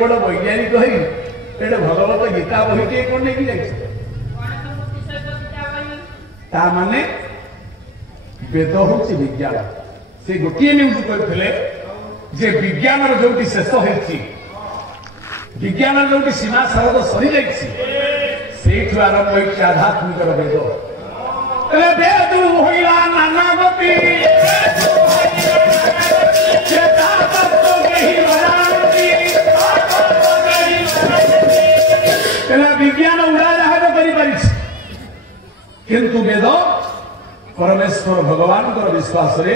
बड़ वैज्ञानिक है एटे भगवत गीता बही टे कोन लेके जाय ता माने वेद होची विज्ञान से गोटे न्यूज करथिले जे विज्ञान जोटी शेष होईची विज्ञान जोटी सीमा सरद सरी जाईची सेठु आरंभ होईची आध्यात्मिक वेद तले वेद होइला नाना गति चेता तत्व केहि बनाती तले विज्ञान उड़ा जहाज करि परिछ किंतु वेद परमेश्वर भगवान को विश्वास रे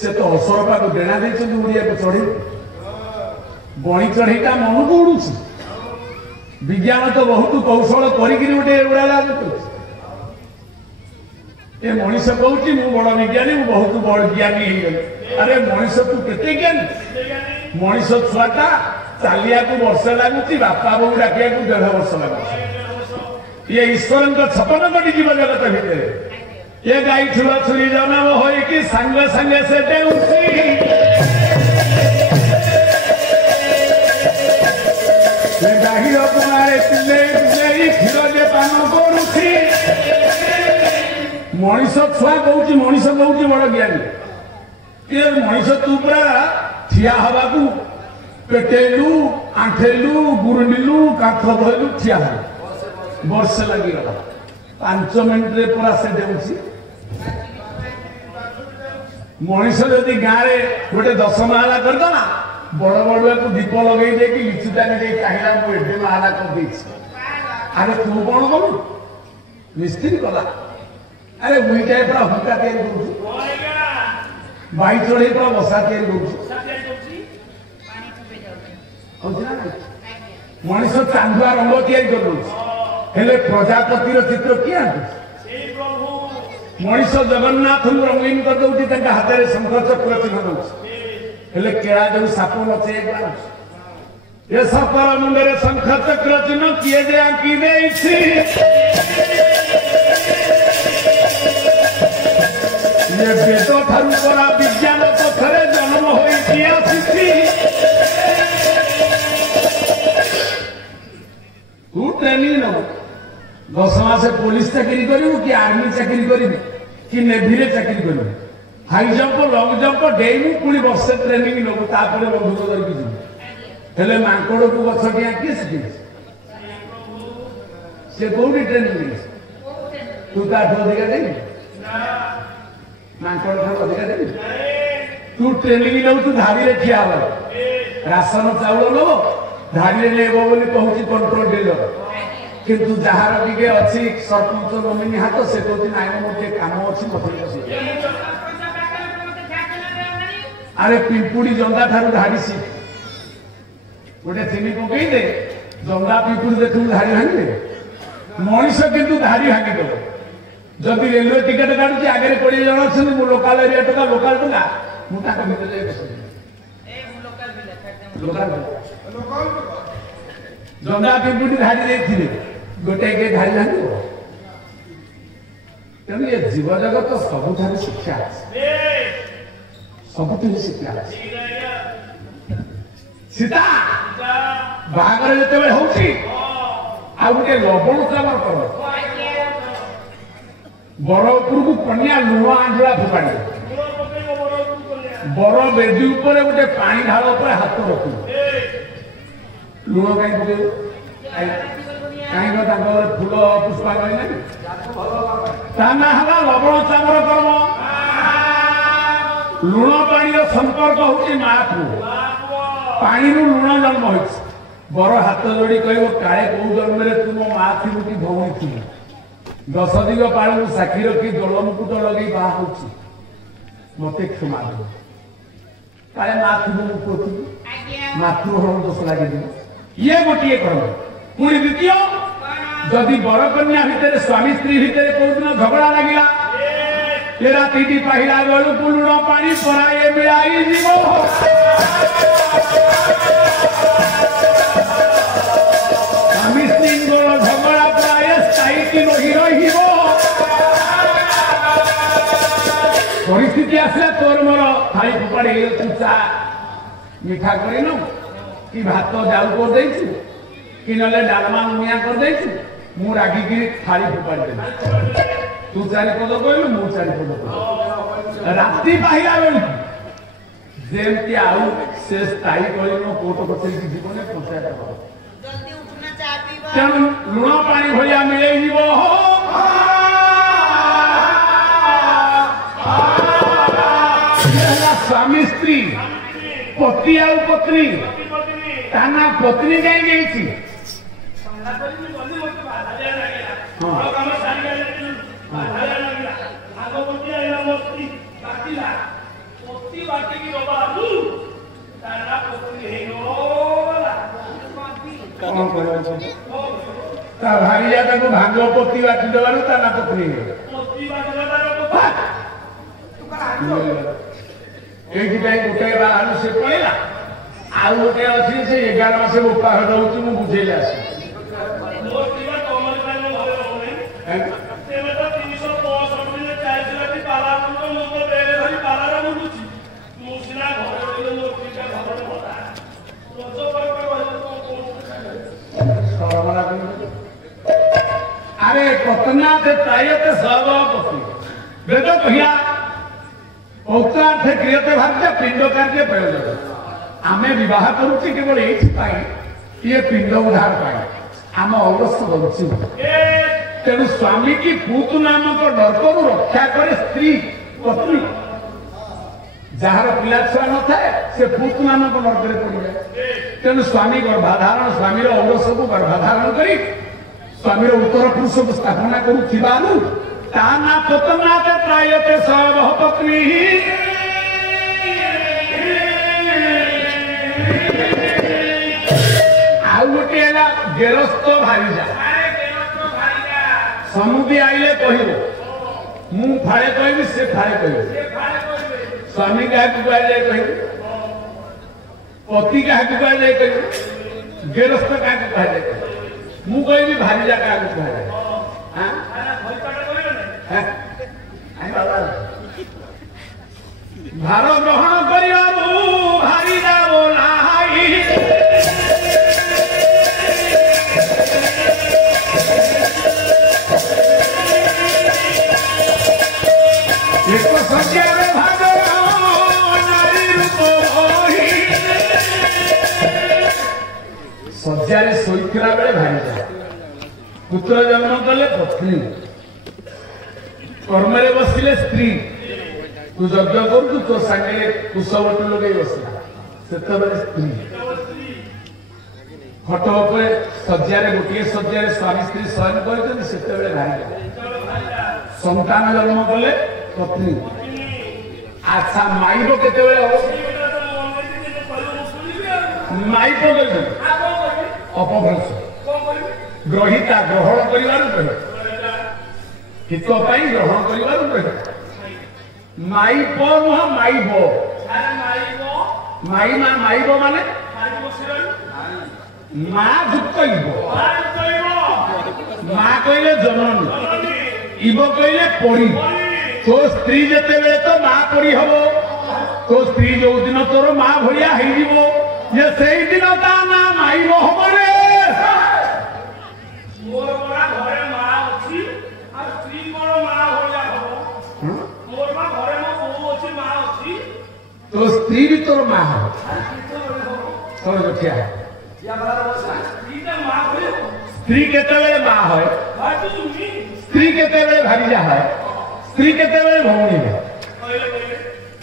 से तो असरपा को डेणा देछन उड़िया को चढ़ी बणी चढ़ीटा मन को उड़ुछि विज्ञान तो बहुत कौशल करिकि उडे उड़ाला ए मनीष कहूँ मु बड़ विज्ञानी मु बहुत बड़ ज्ञानी हो गली अरे मनीष तू केते ज्ञानी मनीष छुआटा चालिया को वर्ष लगुच बापा बो डाकिया को 1.5 वर्ष लगुच ये ईश्वर छपन कोटी जीव जगत भितर ये गाई छुआ छुरी जन्म हो सांगे सांगे से देउछि गाही कुमारे पिले क्षीर जे पान करुछि मनीष छुआ कहूँ मनीष कहूँ बड़ ज्ञानी ये मनीष तू पूरा ठिया हवा को पेटेलु आंठेलु गुरुंडिलु काठ धरलु ठिया वर्ष लगी 5 मिनिट रे पूरा से देउछि मनीष जदि गाँव में गोटे 10 माला करदेला बड़ बड़ुआ को दीप लगे देखी लिचु टाणी दे कहला मुझे माला कर अरे तू कौन कलु मिस्त्री कला अरे मुई टाइप हुक्का तैयारी करूँ बाई चढ़े पूरा बसा तैयारी करूँ मनीष चांदुआ रंग तैयारी कर प्रजापति चित्र किए आंटू मनीष जगन्नाथ रंगीन कर दौर हाथ में शंख चक्र चिन्ह दौर केड़ा जो साप नचे ये सपर मुंडे शंख चक्र चिन्ह किए जे आंकी देछि ये वेद ठारू करा विज्ञान पथरे जन्म होई आसी तू ट्रेनिंग नब 10 मास पुलिस चाकरी करू कि आर्मी चाकरी करू कि नेवी रे चाकरी करू हाई जंप लंग जंप डेइनु पुणी वर्षे ट्रेनिंग नबू तापर बंधुक करके जीव हेले मांकड़ को गछ टिया किए शिखी से कोठी ट्रेनिंग तू ता अधिका देबी मांकड़ ठार अधिका देबी तू ट्रेनिंग नौ तू धाड़ी रे ठिया हो राशन चाउल लो धाड़ी रे लेबो बोली कहूची कंट्रोल डीलर किंतु जहार टिके अछि सरपंच नमिनी हाथ से कहती नाइ मोटे काम अछि मते अरे पिंपुड़ी जंदा ठारू धाड़ी सी गोटे चिनी पकई दे जंदा पिंपुड़ी देखू धाड़ी भांगे मनीष किंतु धाड़ी भांगी दब जदि रेलवे टिकेट काटुची आगे 20 जन अच्छे मु लोकाल एरिया टका लोकाल टका मुझे जंदा पिंपुड़ी धाड़ी देते गोटे के धाड़ी भांगे तेणु ये जीव जगत सबुठ शिक्षा सबुठ शिक्षा सीता बाहागर जिते होती आ गोटे लवण चामर कर बर उपरक कन्या लुण आंजुला फुकाड़ी बर बेदी गोटे पानी ढाल हाथ रख लुण कहीं पकेब कहीं फूल पुष्पा कहना लवण चामर कर्म लुण पानी संपर्क होती माँ पु पानी लुण जन्म हो बर हाथ जोड़ी कह काले कौ जन्म तुम माँ थी कि भौणी थी 10 दिग पालू साक्षी रखी जल मुकुट लगे बाहा मत क्षमा दे काले माँ थी मु पुओ थी मातृहरण दोष लगे ये गोटे कर्म पुणी द्वितीय जदि बर कन्या भितर स्वामी स्त्री भितर कौ दिन झगड़ा लगिला ये राति पाहिला बेलू लुण पानी पराए मिलाई जीव स्वामी स्त्री झगड़ा प्राय स्थायी रही परिस्थिति आसला तोर मोर थाई फोपाड़ी चा मिठा कर कि भात जाऊ कर देछु कि नले डालमा मुनिया कर देछु मु रागी की थाली फोपाड़ी दे तू चारि पद कहलु मु चारि पद कहलु राति पाहिला बेलु जेमती आउ से स्थायी करिनो कोट कचेरी की जीवने पंचायत कर जल्दी उठना चा पीबा तेणु लुण पानी भलिया मिले जीव स्वामी स्त्री पति आउ पत्नी ताना पत्नी कहीं गई भाई जाता को भांग पति बाटी देवार ताना पत्नी गोटे बाहर से पड़ेगा आउ गोटे अच्छी से 11 मास उपाह रोच मुझे बुझेले आस अरे कतना थे प्रायते सर्व पत्नी वेद कहिया औतार्थ क्रियते भारतीय पिंड कार्य प्रयोजन आमे विवाह करुचे केवल ये पिंड उद्धार पाए आम अवश्य बंचु तेणु स्वामी की पूत नामक डर रक्षा करे स्त्री पत्नी जार पिला छुआ न थाए से पूत नामक डर पड़ जाए तेणु स्वामी गर्भाधारण स्वामी औरस को गर्भाधारण कर स्वामी उत्तर पुरुष को स्थापना करुथिबारु ताना पतनाथ प्रायते सब पत्नी आउ गोटे गेरस्थ भारीजा समुदी आइले कह मु फाड़े कहबी से फाड़े कह स्वामी क्या कह पति क्या कह गेरस्थ क्या कह मु कह भारीजा क्या कह भार ग्रहण करिबारु भारीजा बोलाई एक सज्जारे भाग नारी रूप होई सज्जारे सोईथिला बेले भारीजा पुत्र जन्म कले पत्नी कर्म बसिले स्त्री तू यज्ञ करू तो सागे कुशवटी लगे बसला से स्त्री खट उपर शज्यारे गोटे शज्यारे स्वामी स्त्री शयन कर संतान जन्म कले पत्नी अच्छा माइब केते माइब अपभ्रंश ग्रहिता ग्रहण कर हित ग्रहण कर माइब नुह माइब माई मा माइब माने माँ युक्त माँ कहले जननी इब कहले पड़ी तो स्त्री जेते बेले तो माँ पड़ी हबो तो स्त्री जो दिन तोर माँ भलिया हो ये सही दिन ता ना माइब हम रे मोर बड़ा घरे माँ अछि आ स्त्री मोर माँ होया हबो मोर माँ घरे मो बहू अछि माँ अछि तो स्त्री भी तोर माँ हो तो क्या है स्त्री केते माँ है स्त्री केते भारीजा है स्त्री केते भौणी है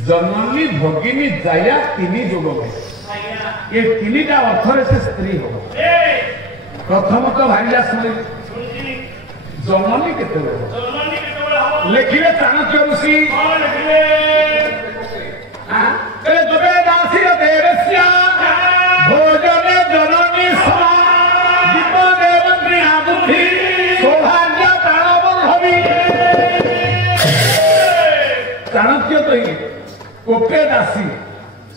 जन्मनी भगिनी जाया तीन जुग में ये तीनटा अर्थर से स्त्री हो प्रथम तो भारीजा शुणी जन्मनी केते लिखिले चाणक्य ऋषि दासी देवस्या भोजने जननी समा दीपदेव बुद्धि सौभाग्य प्राणबंधवी चाणक्य कही कोपे दासी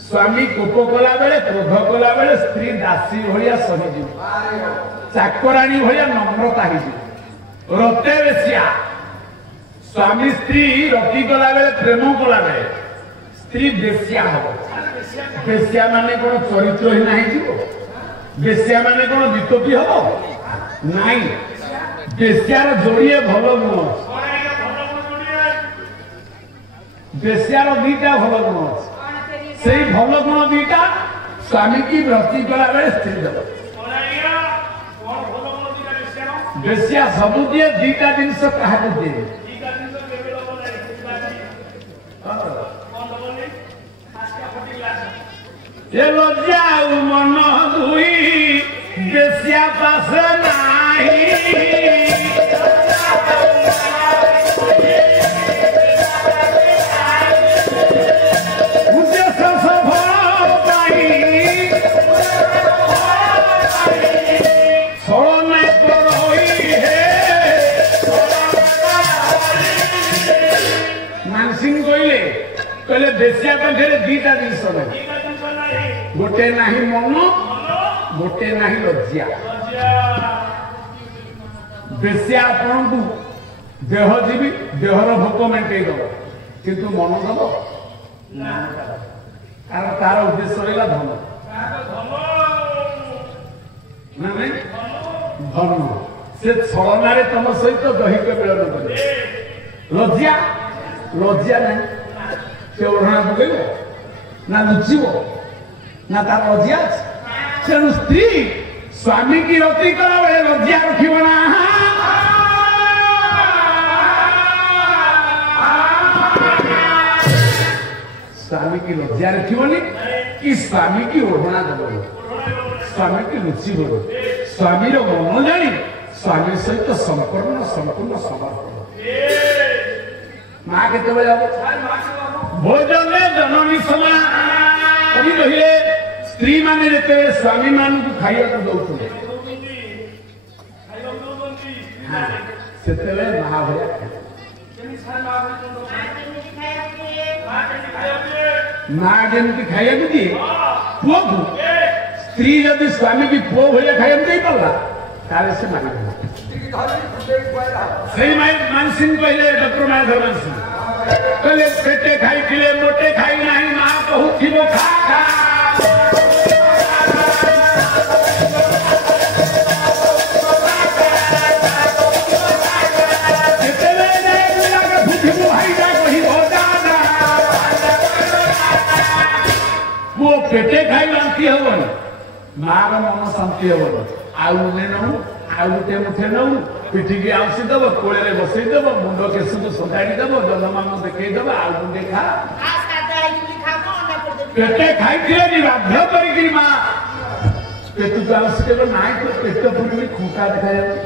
स्वामी कोप कला बेले क्रोध कला बेले स्त्री दासी भलिया सहीजी चाकराणी भलिया नम्रता ही रते बेसिया स्वामी स्त्री रति कला बेले प्रेम कला बेले ସ୍ତ୍ରୀ ବେଶ୍ୟା ହବ। ବେଶ୍ୟା ମାନେ କଣ ଚରିତ୍ରହୀନ ହେଇଯିବ? ବେଶ୍ୟା ମାନେ କଣ ବିତୋପୀ ହବ? ନାଇଁ, ବେଶ୍ୟାର ଯୋଡ଼ିଏ ଭଲ ଗୁଣ ଅଛି। ବେଶ୍ୟାର ଦିଟା ଭଲ ଗୁଣ ଅଛି। ସେଇ ଭଲ ଗୁଣ ଦିଟା ସ୍ୱାମୀ କି ବ୍ରତି କଲା ବେଳେ ସ୍ତ୍ରୀ ଦେବ। ବେଶ୍ୟା ସବୁ ଦିଏ, ଦିଟା ଜିନିଷ କାହାକୁ ଦିଏ? ଏ ଲଜ୍ଜା ଆଉ ମନ ଦୁଇ ବେଶ୍ୟା ପାଶେ ନାହିଁ। ଉଦ୍ଦେଶ୍ୟ ସଫଳ ପାଇଁ ଛଳନା କରଇ ହେ। ମାନସିଂ କହିଲେ ବେଶ୍ୟା ପାଖରେ ଦିଟା ଜିନିଷ ନାହିଁ। ଗୋଟେ ନାହିଁ ମନ, ଗୋଟେ ନାହିଁ ଲଜ୍ଜା। ବେଶ୍ୟା ଆପଣଙ୍କୁ ଦେହ ଜୀବି, ଦେହର ଭୋକ ମେଣ୍ଟେଇ ଦବ, କିନ୍ତୁ ମନ ଦବ ନା, କାରଣ ତାର ଉଦ୍ଦେଶ୍ୟ ରହିଲା ଧନ। ମାନେ ଧନ। ସେ ଛଳନାରେ ତମ ସହିତ ଦୈହିକ ମିଳନ କରିବ। ଲଜ୍ଜା, ଲଜ୍ଜା ନାହିଁ। ସେ ଓଢ଼ଣା ପକେଇବ ନା ଲୁଚିବ ନା ତାର ଲଜ୍ଜା ଅଛି? ତେଣୁ ସ୍ତ୍ରୀ ସ୍ୱାମୀ କି ରତି କଲା ବେଳେ ଲଜ୍ଜା ରଖିବ ନା। ସ୍ୱାମୀ କି ଲଜ୍ଜା ରଖିବନି କି ସ୍ୱାମୀ କି ଓଢ଼ଣା ଦବନି, ସ୍ୱାମୀ କି ଲୁଚିବନି। ସ୍ୱାମୀର ମନ ଜାଣି ସ୍ୱାମୀ ସହିତ ସମ୍ପୂର୍ଣ୍ଣ ସମର୍ପଣ। ମା କେତେବେଳେ যাব? ଭୋଜନରେ ଜନନୀ ସମା କବି କହିଲେ ସ୍ତ୍ରୀ ମାନେ ଯେତେବେଳେ ସ୍ୱାମୀ ମାନଙ୍କୁ ଖାଇବାକୁ ଦଉଥିଲେ ସେତେବେଳେ ମା ଭଳିଆ ମା ଯେମିତି ଖାଇବାକୁ ଦିଏ ପୁଅକୁ, ସ୍ତ୍ରୀ ଯଦି ସ୍ୱାମୀ କି ପୁଅ ଭଳିଆ ଖାଇବାକୁ ଦେଇପାରିଲା ତାହେଲେ ସେ ମାରିବ। ସେଇ ମାନସିଂ କହିଲେ, ଡକ୍ଟର ମାଧବ ମାନସିଂ କହିଲେ ପେଟେ ଖାଇଥିଲେ ମୋଟେ ଖାଇ ନାହିଁ, ମା କହୁଥିବ ଖା ଖା। ପୁଅ ପେଟେ ଖାଇ ବାନ୍ତି ହବନି, ମାର ମନ ଶାନ୍ତି ହବନି। ଆଉ ମୁଠେ ନଉ, ଆଉ ଗୋଟେ ମୁଠେ ନଉ, ପିଠିକି ଆଉଁସି ଦବ, କୋଳରେ ବସେଇ ଦବ, ମୁଣ୍ଡ କେଶକୁ ସଜାଡି ଦବ, ଜନମାନ ଦେଖେଇ ଦବ, ଆଉ ମୁଣ୍ଡେ ଖା। ପେଟେ ଖାଇଥିଲେ ବି ବାଧ୍ୟ କରିକି ମା ପେଟକୁ ଆଉଁସି ଦେବ। ନାଇଁ ତ ପେଟ ପୁରି ଖୁଙ୍କା ଦେଖାଯାଉଛି,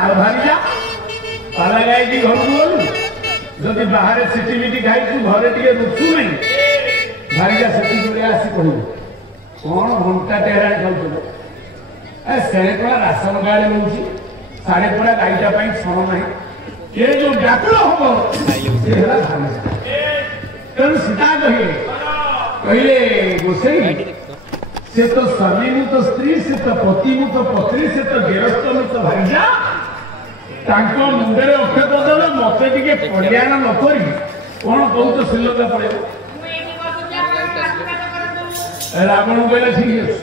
ଆଉ ଭାରିଯା ପାଲା ଗାଇକି ଘରକୁ ଗଲୁ, ଯଦି ବାହାରେ ସିଟି ମିଟି ଖାଇଛୁ ଘରେ ଟିକେ ରୁଚୁ ନାହିଁ, ଭାରିଯା ସେତିକି ଆସି କହିବୁ କଣ ଘଣ୍ଟା ଟେହେରା ଖାଉଥିବ? ସେଣେ ପଡ଼ା ରାସନ କାର୍ଡ ମିଳୁଛି, ସାଢେ ପଡ଼ା ଗାଈଟା ପାଇଁ ଛଣ ନାହିଁ, ଏ ଯୋଉ ବ୍ୟାକୁଳ ହବ ସେ ହେଲା ଭାରିଯା। ତେଣୁ ସୀତା କହିଲେ ଗୋସେଇ ସେ ତ ସ୍ୱାମୀ ମୁଁ ତ ସ୍ତ୍ରୀ, ସେ ତ ପତି ମୁଁ ତ ପତ୍ନୀ, ସେ ତ ଗେରସ୍ତ ମୁଁ ତ ଭାରିଯା। ତାଙ୍କ ମୁଣ୍ଡରେ ଅକ୍ଷତ ଦେଲେ ମତେ ଟିକେ ପରିଆଣ ନ କରି କଣ କହୁଛ ଶ୍ରୀଲଙ୍କା ପଳେଇବ? ରାବଣ କହିଲା ଠିକ ଅଛି,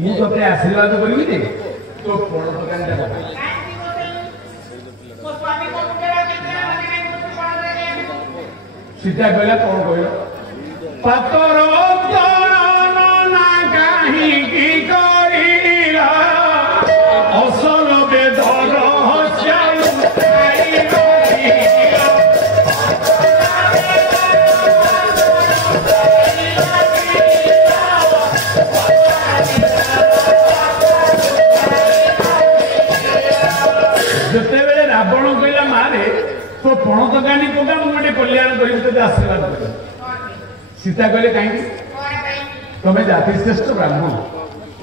ମୁଁ ତତେ ଆଶୀର୍ବାଦ କରିବି ଯେ ତୋ ପଣ ତରକାରୀଟା କଥା। ସୀତା କହିଲା କଣ କହିଲ? ପାତର ନା କାହିଁକି କରିଲ ଅସଲ ବେଦର ଯେତେବେଳେ ରାବଣ କହିଲା ମାରେ ତୋ ପଣ ତରକାରୀ ପକା, ମୁଁ ଗୋଟେ କଲ୍ୟାଣ କରିବି, ତୋତେ ଆଶୀର୍ବାଦ କରିବି। ସୀତା କହିଲେ କାହିଁକି? ତମେ ଜାତି ଶ୍ରେଷ୍ଠ ବ୍ରାହ୍ମଣ,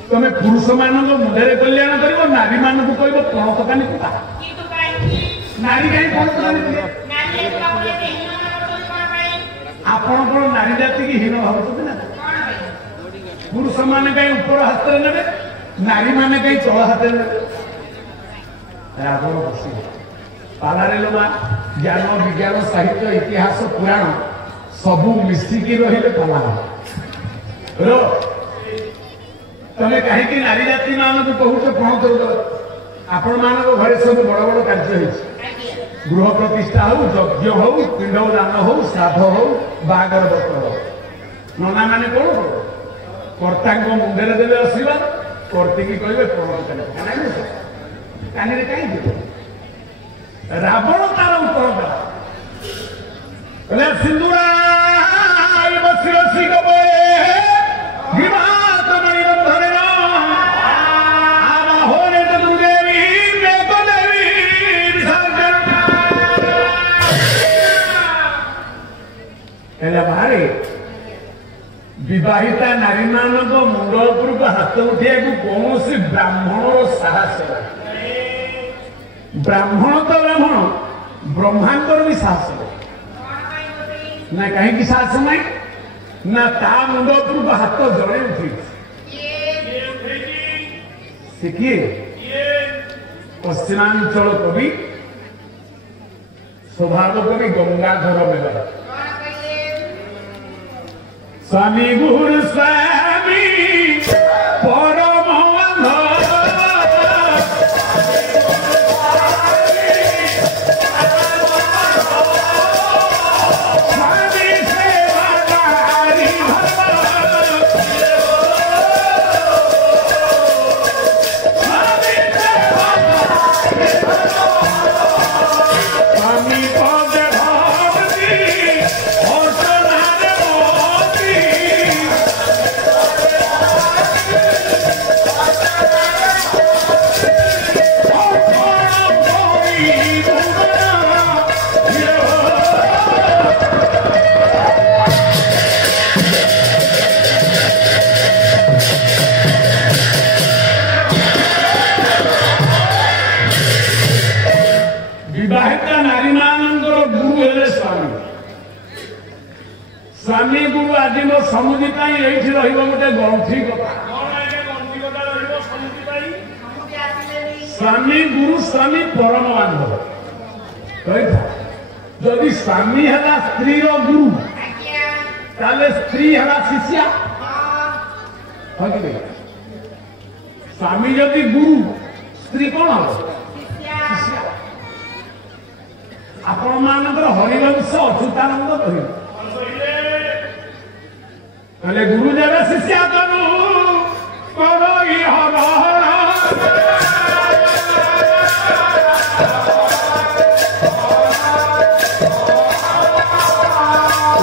ତମେ ପୁରୁଷ ମାନଙ୍କ ମୁଣ୍ଡରେ କଲ୍ୟାଣ କରିବ, ନାରୀ ମାନଙ୍କୁ କହିବ ପଣ ତରକାରୀ ପକା। ନାରୀ କାହିଁ ପଣ ତରକାରୀ? ଆପଣ କଣ ନାରୀ ଜାତିକି ହୀନ ଭାବୁଛନ୍ତି ନା? ପୁରୁଷ ମାନେ କାହିଁ ଉପର ହାତରେ ନେବେ, ନାରୀ ମାନେ କାହିଁ ତଳ ହାତରେ ନେବେ? ରାବଣ ବସିବ ପାଲାରେ ଲୋମା ଜ୍ଞାନ ବିଜ୍ଞାନ ସାହିତ୍ୟ ଇତିହାସ ପୁରାଣ ସବୁ ମିଶିକି ରହିଲେ ପାଲା ର ତମେ କାହିଁକି ନାରୀ ଜାତି ମାନଙ୍କୁ କହୁଛ କଣ କରୁଛ ଆପଣ ମାନଙ୍କ ଘରେ ସବୁ ବଡ ବଡ କାର୍ଯ୍ୟ ହେଇଛି ଗୃହ ପ୍ରତିଷ୍ଠା ହଉ ଯଜ୍ଞ ହଉ ପିଣ୍ଡ ଦାନ ହଉ ଶ୍ରାଦ୍ଧ ହଉ ବାହାଘର ବ୍ରତ ହଉ ନନା ମାନେ କଣ କର୍ତ୍ତାଙ୍କ ମୁଣ୍ଡରେ ଦେବେ ଆଶୀର୍ବାଦ କର୍ତ୍ତିକି କହିବେ କାନରେ କାହିଁକି ରାବଣ ତାର ଉତ୍ତର ଦେଲା କହିଲେ ସିନ୍ଦୁରା ବସି ବସି ଗବେ ବାହାରେ ବିବାହିତା ନାରୀ ମାନଙ୍କ ମୁଣ୍ଡ ଉପରକୁ ହାତ ଉଠେଇବାକୁ କୌଣସି ବ୍ରାହ୍ମଣର ସାହସ ବ୍ରାହ୍ମଣ ତ ବ୍ରାହ୍ମଣ ବ୍ରହ୍ମାଙ୍କର ବି ସାହସ ନା କାହିଁକି ସାହସ ନାହିଁ ନା ତା ମୁଣ୍ଡ ଉପରକୁ ହାତ ଜଣେ ଉଠେଇଛି ସେ କିଏ ପଶ୍ଚିମାଞ୍ଚଳ କବି ସ୍ୱଭାବ କବି ଗଙ୍ଗାଧର ମେହର स्वामी गुरु स्वामी परम स्वामी सेवादारी स्वामी पद भक्ति विवाहिता नारी मानकर गुरु हेले स्वामी स्वामी गुरु आज मो समुदी ये गोटे गंठी कथा स्वामी गुरु स्वामी परम बांधव कही जदि स्वामी है स्त्री गुरु ताले स्त्री है शिष्या स्वामी जदि गुरु स्त्री कौन हम शिष्या आपण मानकर हरिवंश अच्युतानंद कहले गुरु जब शिष्या तनु करई हर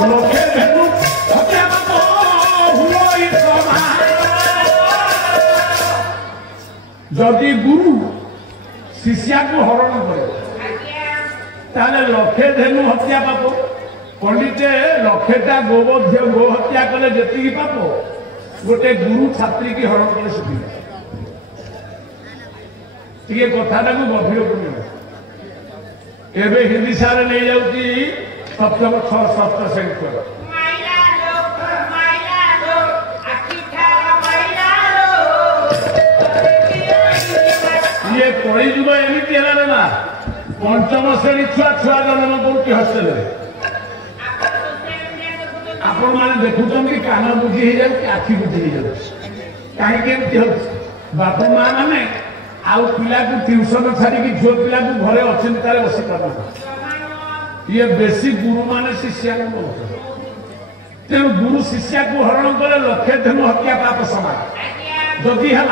लोके धेनु हत्या पाप हुई समान जदि गुरु शिष्या को हरण करे ताले लक्षे धेनु हत्या पाप पंडिते लक्षेटा गोबध्य गो हत्या कले जी पाप गोटे गुरु छात्री की हरण कले सुखी कथा गभीर एवं हिंदी सारे नहीं जाऊँगी सप्तम षष्ठ सेक्टर ये कई जुग एमती है ना पंचम श्रेणी छुआ छुआ जन्म कर हस्टेल आपण मैंने देखुं कान बुझी हो जाए आखि बुझी हो जाए कहीं बापा माँ मैंने आउ पिला को ट्यूशन छाड़ी झील पिला को घरे अचिंतार बसी पार ये बेसी गुरु माने शिष्या तेणु गुरु शिष्या को हरण कले लक्षे धेनु हत्या पाप समान जदि है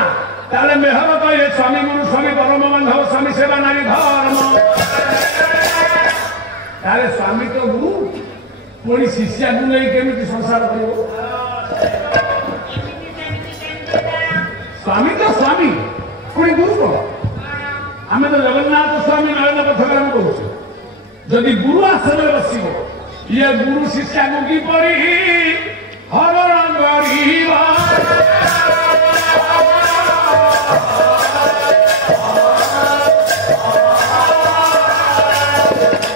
ताले मेहर कहे स्वामी गुरु स्वामी परम बांधव स्वामी सेवा नारी धर्म ताले स्वामी तो गुरु पुणी शिष्या को नहीं केमी संसार कर स्वामी तो स्वामी पुणी गुरु कौन आम तो जगन्नाथ स्वामी नयन पथग्राम कहूँ जदि गुरु आसन में बस ये गुरु शिष्या को कि पड़ी हरण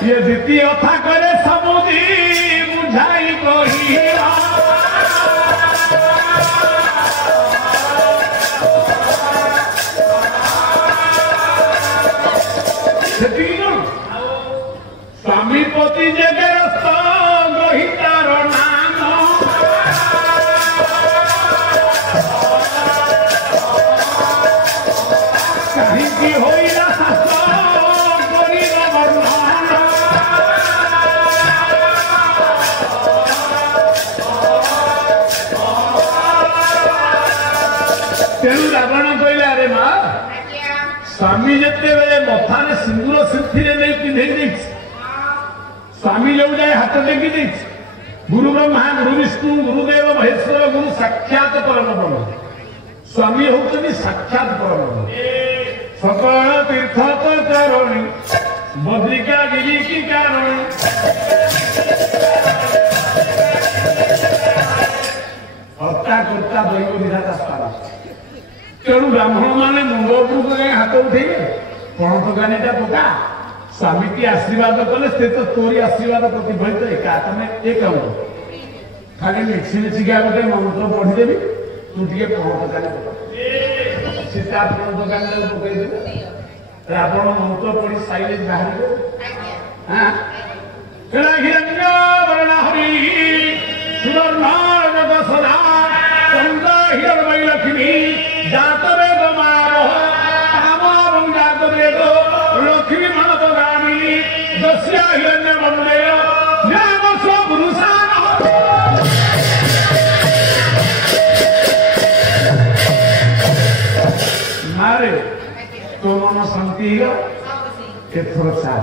ये द्वितीय था करे समुदी बुझाई कही ଅତି ଜଗରସ୍ତ ଗ୍ରହିତାର ନାମ କାହିଁକି ହୋଇଲା କରିବ ବର୍ଣ୍ଣନା ତେଣୁ ରାବଣ କହିଲେ ଆରେ ମା ସ୍ୱାମୀ ଯେତେବେଳେ ମଥାରେ ସିନ୍ଦୁର ସିନ୍ଥିରେ ନେଇ ପିନ୍ଧେଇ ଦେଇଛି ସ୍ୱାମୀ ଯୋଉ ଯାଏ ହାତ ଟେକି ଦେଇଛି ଗୁରୁ ବ୍ରହ୍ମା ଗୁରୁ ବିଷ୍ଣୁ ଗୁରୁଦେବ ମହେଶ୍ୱର ଗୁରୁ ସାକ୍ଷାତ ପରମ ବ୍ରହ୍ମ ସ୍ୱାମୀ ହଉଛନ୍ତି ସାକ୍ଷାତ ପରମ ବ୍ରହ୍ମ ସକଳ ତୀର୍ଥ ଚାରଣୀ ବଦ୍ରିକା ଗିରି କି କାରଣୀ ହର୍ତ୍ତା କର୍ତ୍ତା ଦୈବ ବିଧାତା ସ୍ଥାନ ତେଣୁ ବ୍ରାହ୍ମଣ ମାନେ ମୁଣ୍ଡ ଉପରକୁ ଯାଇ ହାତ ଉଠେଇବେ ପଣତ ଗାନିଟା ପକା ସ୍ୱାମୀକି ଆଶୀର୍ବାଦ କଲେ ସେ ତ ତୋରି ଆଶୀର୍ବାଦ ପ୍ରତିଫଳିତ ଏକା ତମେ ଏ କାମ ଖାଲି ମିଛି ମିଛିକା ଗୋଟେ ମନ୍ତ୍ର ପଢିଦେବି ତୁ ଟିକେ ପଣତ ଗାନି ପକା ସୀତା ପଣତ ଗାନିଟାକୁ ପକେଇଦେବେ ରାବଣ ମନ୍ତ୍ର ପଢି ସାଇଲେ ବାହାରିବେ ହିରଣ୍ୟ ବର୍ଣ୍ଣ ହରି ସୁବର୍ଣ୍ଣ ସଦା ଚନ୍ଦ୍ର ହିରଣ୍ମୟୀ ଲକ୍ଷ୍ମୀ ଜାତ ବେଦ ମାର କାମ ଏବଂ ଜାତ ବେଦ ଲକ୍ଷ୍ମୀ ମାନବ ଗାମୀ ଦସ୍ୟା ହିରଣ୍ୟ ବନ୍ଦେୟ ନାମ ପୁରୁଷାନ ମାରେ ତୋ ମନ ଶାନ୍ତି ଏଥର ଚାଲ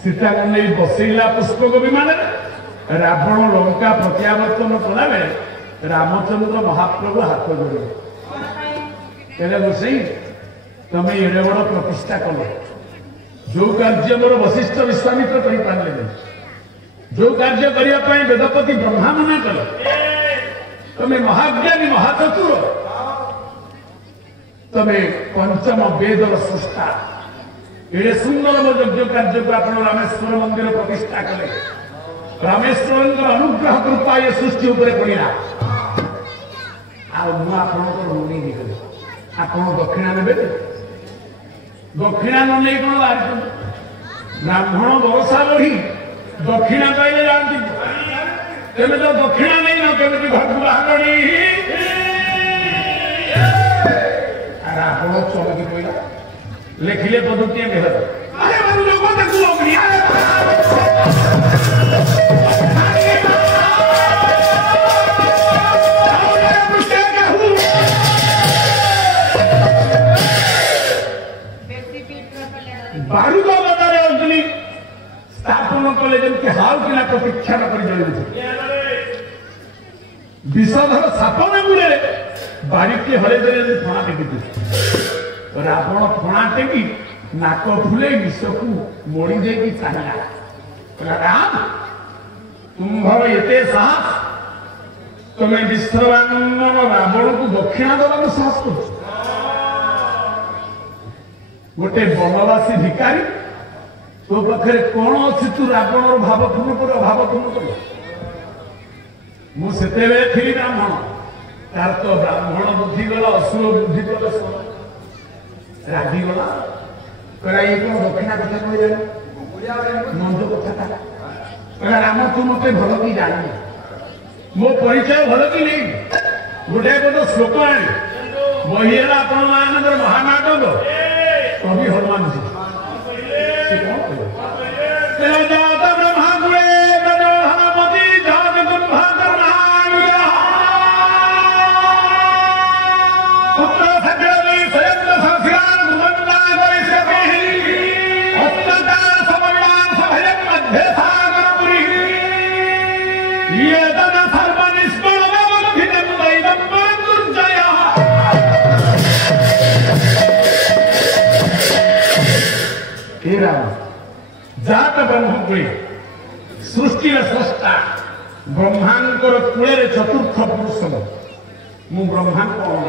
ସୀତାକୁ ନେଇ ବସେଇଲା ପୁଷ୍ପକ ବିମାନରେ ରାବଣ ଲଙ୍କା ପ୍ରତ୍ୟାବର୍ତ୍ତନ କଲାବେଳେ ରାମଚନ୍ଦ୍ର ମହାପ୍ରଭୁ ହାତ ଯୋଡ଼ିଲେ କହିଲେ ବସେଇ ତମେ ଏଡେ ବଡ ପ୍ରତିଷ୍ଠା କଲ ଯୋଉ କାର୍ଯ୍ୟ ମୋର ବଶିଷ୍ଠ ବିଶ୍ୱାମିତ୍ର କରିପାରିଲେନି ଯୋଉ କାର୍ଯ୍ୟ କରିବା ପାଇଁ ବେଦପତି ବ୍ରହ୍ମା ମନା କଲେ ତମେ ମହାଜ୍ଞାନୀ ମହାଚତୁର ତମେ ପଞ୍ଚମ ବେଦର ସ୍ରଷ୍ଟା ଏଡେ ସୁନ୍ଦର ମୋ ଯଜ୍ଞ କାର୍ଯ୍ୟକୁ ଆପଣ ରାମେଶ୍ୱର ମନ୍ଦିର ପ୍ରତିଷ୍ଠା କଲେ ରାମେଶ୍ୱରଙ୍କର ଅନୁଗ୍ରହ କୃପା ଏ ସୃଷ୍ଟି ଉପରେ ପଡ଼ିଲା ଆଉ ମୁଁ ଆପଣଙ୍କର ଋଣୀ ହେଇଗଲି ଆପଣ ଦକ୍ଷିଣା ନେବେ ଦକ୍ଷିଣା ନ ନେଇ କଣ ବାହାରିଛନ୍ତି ବ୍ରାହ୍ମଣ ବରସା ବଢି ଦକ୍ଷିଣା ପାଇଲେ ଯାଆନ୍ତି ତେବେ ତ ଦକ୍ଷିଣା ନେଇନ କେମିତି ଘରକୁ ବାହାରଣି ଆରେ ଆପଣ ଚମକି ପଇଲା ଲେଖିଲେ ପଦୁଟିଏ ମେହର ଆରେ ବାବୁ ଲୋକ ତାକୁ ଅଗ୍ନି ବାରୁଦ ବଦାରେ ଅଗ୍ନି ସ୍ଥାପନ କଲେ ଯେମିତି ହାଉ କିନା ପ୍ରତୀକ୍ଷା କରି ଜଳୁଛି ବିଷଧର ସାପ ନେବୁରେ ବାରିକି ହରେଇ ଦେଲେ ଯେମିତି ଫଣା ଟେକିଛି ରାବଣ ଫଣା ଟେକି ନାକ ଫୁଲେଇ ବିଷକୁ ମୋଡି ଦେଇକି ଚାଲିଲା ରାମ ତୁମ୍ଭର ଏତେ ସାହସ ତମେ ବିଶ୍ରବାନନ ରାବଣକୁ ଦକ୍ଷିଣା ଦେବାକୁ ସାହସ କରୁଛ ଗୋଟେ ବନବାସୀ ଭିକାରୀ ତୋ ପାଖରେ କଣ ଅଛି ତୁ ରାବଣର ଭାବ ପୂର୍ଣ୍ଣ କର ଅଭାବ ପୂର୍ଣ୍ଣ କର ମୁଁ ସେତେବେଳେ ଥିଲି ବ୍ରାହ୍ମଣ ତାର ତ ବ୍ରାହ୍ମଣ ବୁଦ୍ଧି ଗଲା ଅସୁର ବୁଦ୍ଧି କଲେ ରାଗିଗଲା କହିଲା ଏଇ କଣ ଦକ୍ଷିଣା କଥା କହିଦେଲା ମନ୍ଦ କଥାଟା କହିଲା ରାମ ତୁ ମତେ ଭଲ କି ଜାଣିନି ମୋ ପରିଚୟ ଭଲ କି ନେଇ ଗୋଟେ ଗୋଟେ ଶ୍ଲୋକ ଆଣି ବହି ହେଲା ଆପଣ ମାନଙ୍କର ମହାନାଟକ कवि हनुमान जी से कौन कहले जात ब्रह्मा गुणे बनो हनुमति जात कुंभकर महावीर पुत्र सगली स्वयं संस्कार गुणवंता गरिष्यति अत्यंतार समर्वान सभयं मध्य सागरपुरी ये तन सर्व निष्फलमवधितं दैवं दुर्जयः जात ब्रह्म कुले सृष्टि स्रष्टा ब्रह्मांकर कूले चतुर्थ पुरुष मु ब्रह्मा कौन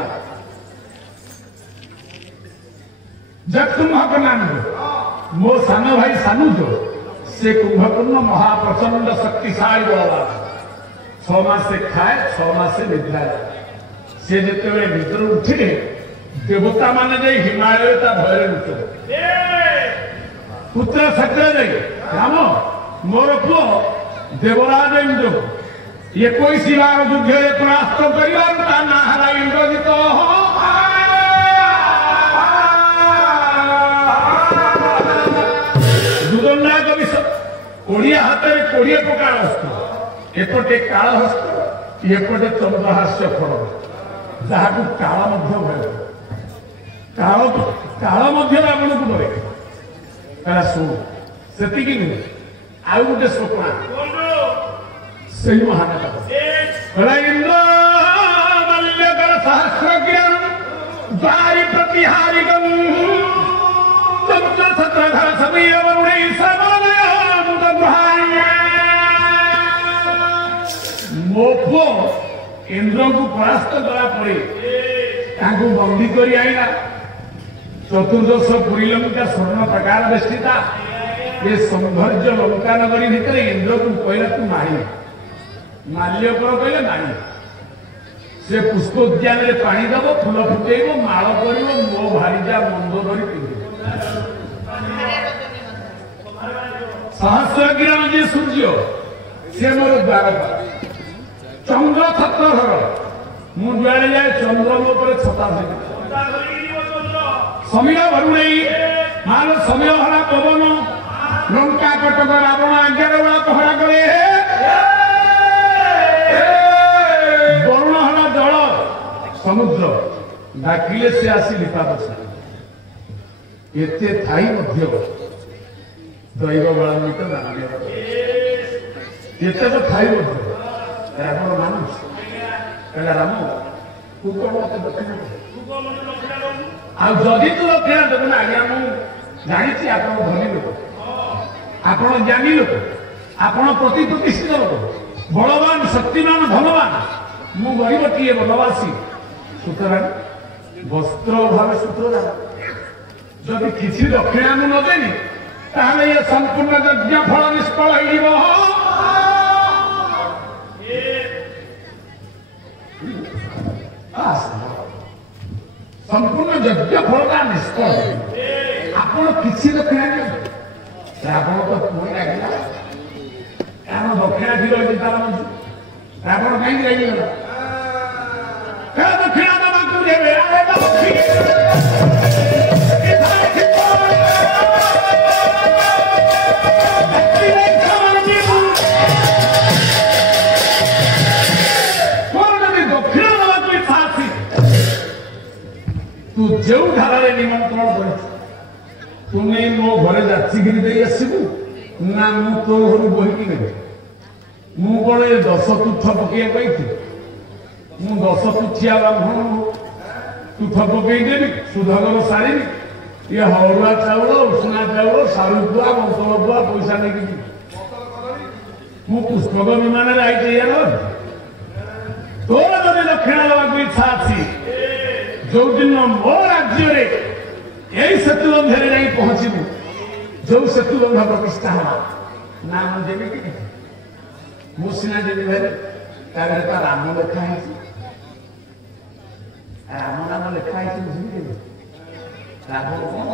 जब कुंभकर्ण नाम मो सान भाई सानुज से कुंभकर्ण महाप्रचंड शक्तिशाली बलवान 6 मास से खाए 6 मास से निद्रा से जिते निद्र उठिले देवता मान जाए हिमालय भय लुचे पुत्र सत्य राम मोर पुओ देवराज इंद्र 21 बार युद्ध परास्त कर ना हरा इंद्रजित दुर्नायक विषय ओडिया हाथ में 20 प्रकार हस्त एपटे काल हस्त एपटे चंद्रहास्य फल जहाँ को काल भय काल रावण को डरे कहला शुण से नुहे आउ गोटे स्वप्ना से महान इंद्र मल्यकर सहस्र ज्ञान द्वारि प्रतिहारी छत्रधर समीय वरुणी मो पुओ इंद्र को परास्त कला बंदी कर आईला चतुर्दश पुरी लंका स्वर्ण प्रकार बेष्टिता ये सौंदर्य लंका नगरी भितर इंद्र को कहला तू मारी माल्यकर कहले मारी से पुष्पोद्यान में पानी दब फूल फुटेब माल कर मो भारीजा मंद धरी पिंध सहस्रज्ञान जे सूर्य से मोर द्वार चंद्र छत्रधर मु जुआड़े जाए चंद्र मोर छता समय भरुणी माल समय हला पवन लंका कटक रावण 11 बेला पहरा करे वरुण हला जल समुद्र डाकिले से आसी लिपा बसा एते थाई मध्य दैव बलान्वित नाम एते तो थाई मध्य रावण मानुष कहला राम तू कौन मत दक्षिण आदि तू दक्षिण देव ना आज्ञा मुझे जानी आप धनी लोक आप ज्ञानी लोक आप प्रति प्रतिष्ठित लोक बलवान शक्तिमान धनवान मु गरीबटीए बनवासी सुतरां वस्त्र अभाव सूत्र जदि किसी दक्षिणा मु नदेनी ताहले ये संपूर्ण यज्ञ फल निष्फल हो संपूर्ण यज्ञ फलता निष्फल आपण किसी दक्षिणा रावण तो पुणी लगे कारण दक्षिणा फिर तार रावण कहीं लगे दक्षिणा देवा तू जो धारा निमंत्रण कर तुम्हें मो घरे जाचिगिरी दे आसबू ना मु तो घर बोहिकी ने मु कौन 10 तुठ पकड़ पाई मु 10 तुठिया ब्राह्मण तुठ पकईदेवी सुधगर सारी ये हरुआ चाउल उषुना चाउल सारू बुआ मंतल बुआ पैसा नहीं मु पुष्पक विमान तोर जब दक्षिण देवा इच्छा अच्छी जो दिन मो राज्य यही सेतुबंध नहीं पहुंचबू जो सेतुबंध प्रतिष्ठा है नाम देवी कि मुसीना देवी भाई तार राम लिखाई राम नाम लिखाई बुझे राम कौन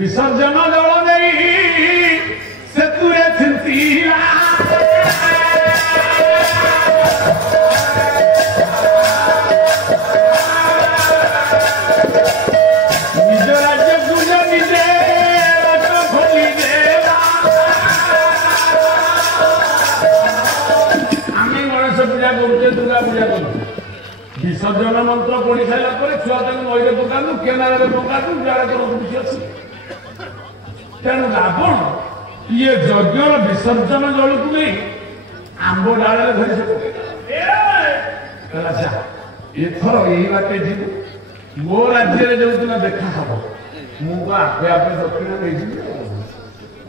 विसर्जन जल नहीं सेतुरे छिंतीला दुर्गा पूजा कर विसर्जन मंत्र पढ़ी सारा छुआ नईरे पकातु केनारे पकातु जरा बुझी अच्छी तेणु रावण ये यज्ञ विसर्जन जल को नहीं आंब डाल धरी एथर यही बाटे जीव मो राज्य जो दिन देखा हम मुझे आपे आपे दक्षिण नहीं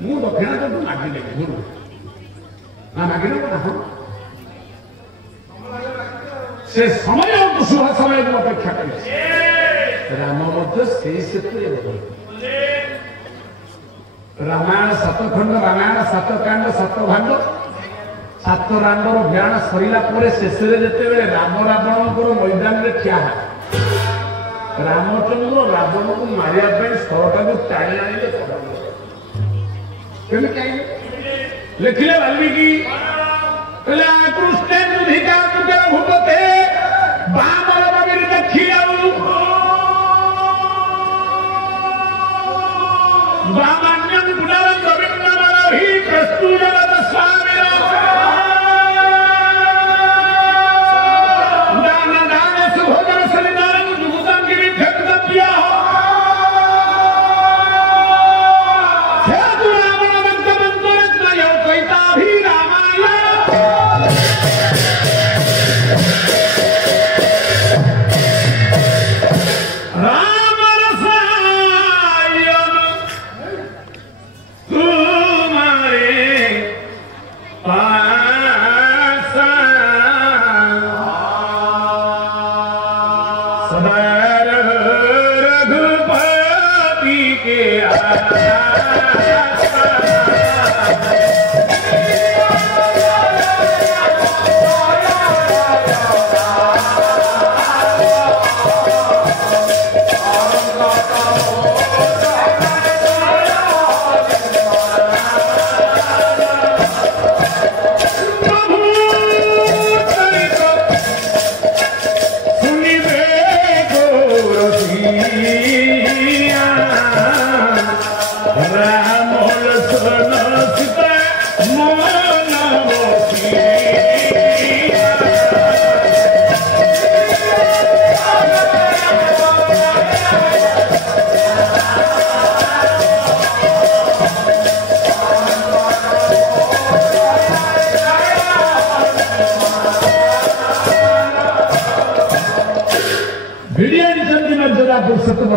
मु दक्षिण तो मागिले गुरु ना मागिले ना से समय और शुभ समय को अपेक्षा कर राम रामायण 7 खंड रामायण 7 कांड 7 भांड 7 रांडर ज्ञान सरला शेष जिते राम रावण मैदान में ठिया रामचंद्र रावण को मारिया सरकार को टाणी आने लिखिले वाल्मीकि कृष्ण दुधिका तुके भूपते बामर बबिर दक्षिणाऊ बामान्यं पुनरं गोविन्दमनोहि प्रस्तुजगत स्वामिना दान दान सुभोजन सलिदानं जुगुतं गिरिभ्यक्तव्या खेतु रावण भक्तमन्तरत्नयो त्वैताभिरामाय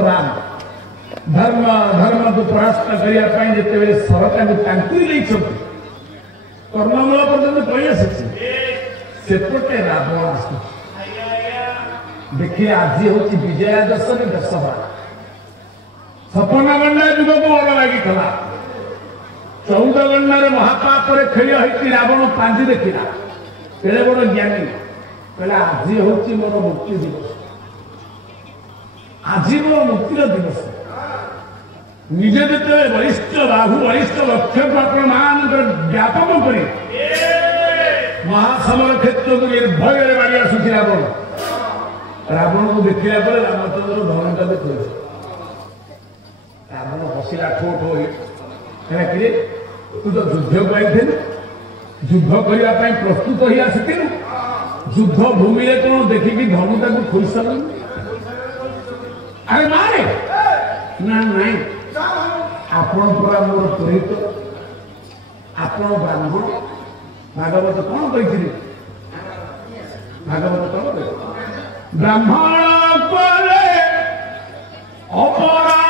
राम धर्म धर्म को परास्त करने जिते सरकार कर्णमूल पर्यटन कही आसपटे रावण आस देखिए आज हूँ विजया दशमी दशहरा सपना गंडा युग को बड़ लगी 14 गंडार महापाप खेल होती रावण पांजी देखला केड़े बड़ ज्ञानी कहला आज हूँ मोर मुक्ति दिवस आज मोर मुक्तिर दिवस निजे जिते वरिष्ठ बाहु वरिष्ठ लक्ष्य को आपण मान व्यापक कर महासमर क्षेत्र को निर्भय बाड़ी आसुची रावण रावण को देखला रामचंद्र धनुटा देखो रावण हसिला ठोठ हो कि तू तो युद्ध को युद्ध करने प्रस्तुत ही आसिलु युद्ध भूमि में कौन देखिकी धनुटा को खोई सारू अरे मारे ना नहीं आपण पूरा मोर पुरोहित आपण ब्राह्मण भागवत कौन कही भागवत कौन कही ब्राह्मण करे अपराध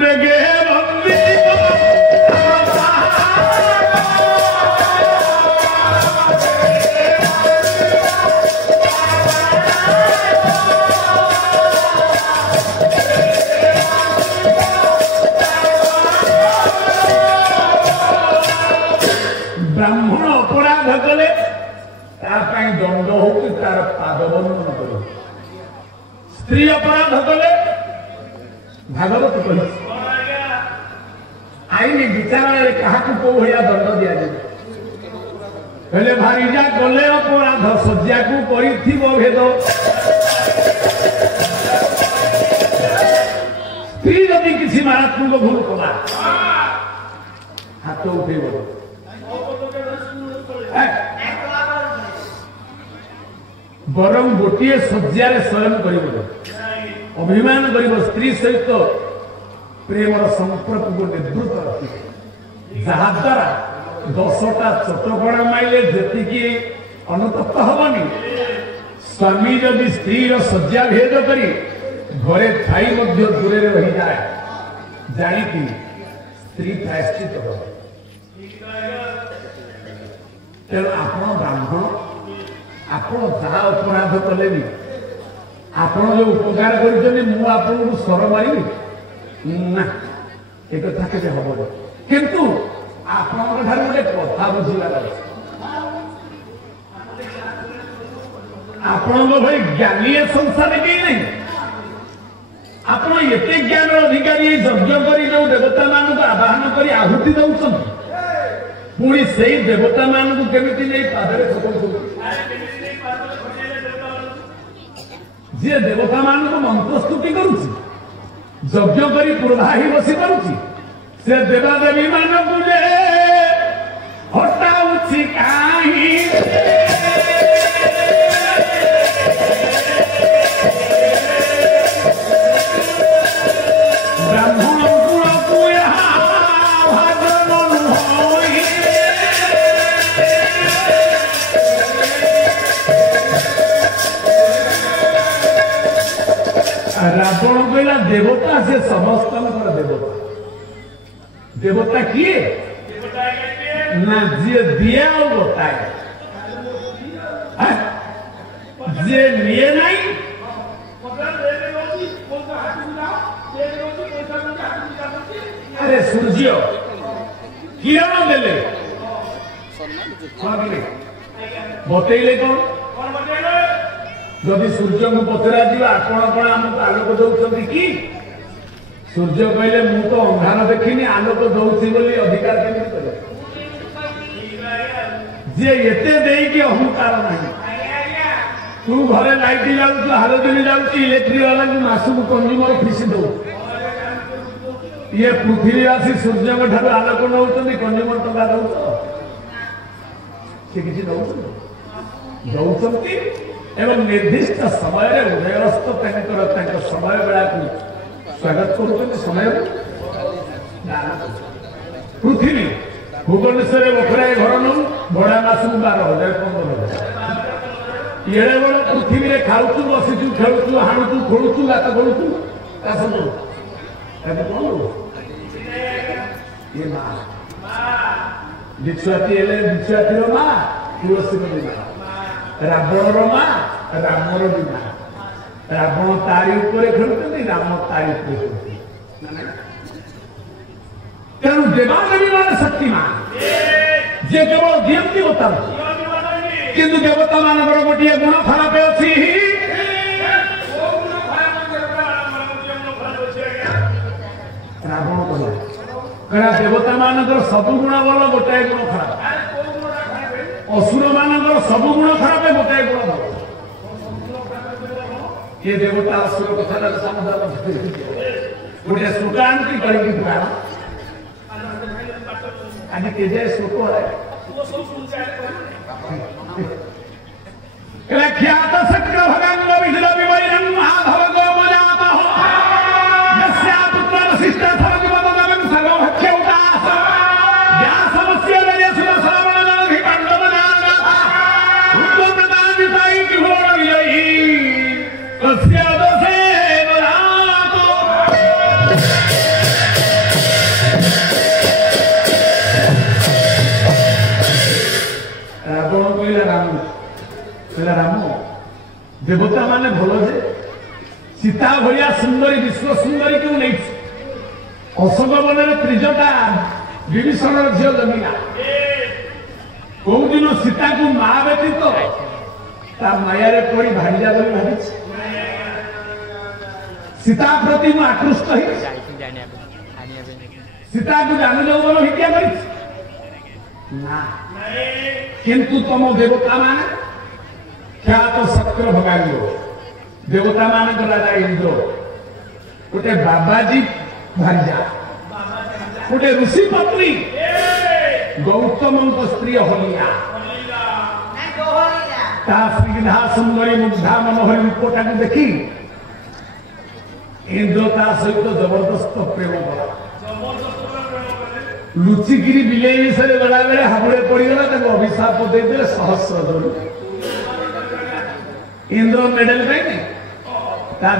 जगे ब्राह्मण अपराध कले दंड हो तार पाद बंधन कर स्त्री अपराध कले भागवत कही आईन विचार क्या कौ भाया दंड दि जाए भारीजा गले अपराध शज्या को भेद स्त्री जदि किसी मारात्मक भूल कला हाथ उठे बरं गोटे शज्या शयन कर अभिमान कर स्त्री सहित प्रेमर संपर्क को निवृत्त रखी जहाद्वारा 10टा चटकणा माइले जी अनुतप्त हबनी स्वामी जदि स्त्री शज्या भेद करी घरे थाई दूरे रही जाए जाणी स्त्री प्रायश्चित हो तेणु आप ब्राह्मण आपण जहाँ अपराध कले भी आपण जो उपकार कर स्वर मारि ना एक कथा के हम किंतु आपण गोटे कथा बुझार आपण भाई ज्ञानी संसार कहीं नहीं ଆପଣ ଏତେ ଜ୍ଞାନ ଅଧିକାରୀ ଯଜ୍ଞ କରି ଯୋଉ ଦେବତା ମାନଙ୍କୁ ଆବାହନ କରି ଆହୁତି ଦଉଛନ୍ତି ପୁଣି ସେଇ ଦେବତା ମାନଙ୍କୁ କେମିତି ନେଇ ପାଦରେ ଖୋଟଉଛନ୍ତି ଯିଏ ଦେବତା ମାନଙ୍କୁ ମନ୍ତ୍ର ସ୍ତୁତି କରୁଛି ଯଜ୍ଞ କରି ପୂର୍ବାହୀ ବସି ପାରୁଛି ସେ ଦେବାଦେବୀ ମାନଙ୍କୁ ଯେ ହଟାଉଛି କାହିଁ रावण कहला देवता से समस्त देवता देवता किए ना जी दिया बताए जे लिए नहीं अरे सूर्य किरण देले बतैले कौन जदि सूर्य को पचरा जा आपण आमको आलोक दौरान कि सूर्य कहले मु तो अंधार देखनी आलोक दौची बोली अधिकार केମିତି करे जे एते देई कि अहंकार नहीं तू घरे लाइट जाऊ हालदिन जाऊ इलेक्ट्रिक वाला को मासु कंज्यूमर फीस दो ये पृथ्वीवासी सूर्य को ठार आलोक नौचंदी कंज्यूमर टका दौ से किसी दौचंती एवं निर्दिष्ट समय उदयस्त समय बेला को स्वागत कर समय पृथ्वी भुवनेश्वर बखरा घर नौ भड़ा मास 12,000-15,000 एड़े बड़ पृथ्वी में खाऊ बसीचु खेलु हाणुचु खोलुचु गात खोलुचु चाष करू ये माँ बिछुआती बिछुआती माँ तुलसी माँ रावण माँ रामर भी माँ रावण तारी उपरे खेलुते राम तारी उपरे तेणु देवादेवी मान शक्तिमान जे केवल दियंती बता किंतु देवता मान गोटे गुण खराब अच्छी रावण कहला देवता मान सब गुण भल गोटाए गुण खराब असुर मान सब गुण खराब गोटाए गुण भल ये देवता असुर कथा गोटे सुकांति करके आज केजे शोक है ख्यात शक्र भगंग विधुर विवैरं माधव गोमजात यस्या पुत्र वशिष्ठ सर्वपदं सर्वभक्षौतास व्यासमस्य नरेशुर श्रावण नरधि पांडव नानाथ उत्तमप्रदानिताई त्रिभुवन विजयी तस्य दशे राम देवता माने भलो जे सीता भलिया सुंदरी विश्व सुंदरी क्यों नहीं अशोक वन त्रिजटा विभीषण झील जमीला कौ दिन सीता को माँ व्यतीत ता मायारे पड़ी भाड़िया बोली भावी सीता प्रति मु आकृष्ट ही सीता को जान जौवन हित्या कर किंतु तुम देवता माने ख्यात शक्र भगांग देवता मान राजा इंद्र गोटे बाबाजी भांजा गोटे ऋषि पत्नी गौतम स्त्री हलिया स्निग्धा सुंदरी मुग्धा मनोहरी रूपटा को देखी इंद्र ता सहित जबरदस्त प्रेम कला लुचिकी बिले विषय गला बेले हाबुड़े पड़गला अभिशाप देदे सहस्र दौड़ इंद्र मेडल पाइने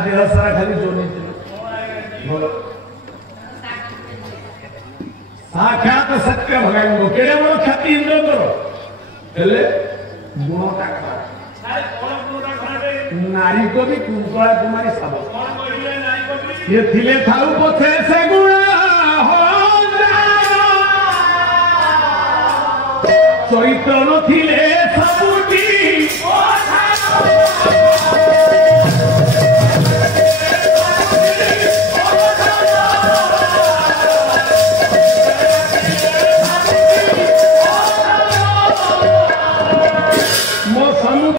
देह सारा खाली जोनी साक्षात शक्र भगांग केड़े बड़ ख्याति इंद्र गुणटा खराब नारी को भी कुंतला कुमारी सब ये थिले थाऊ पछे से गुण चरित्र नथिले सबुटी ସଲୁ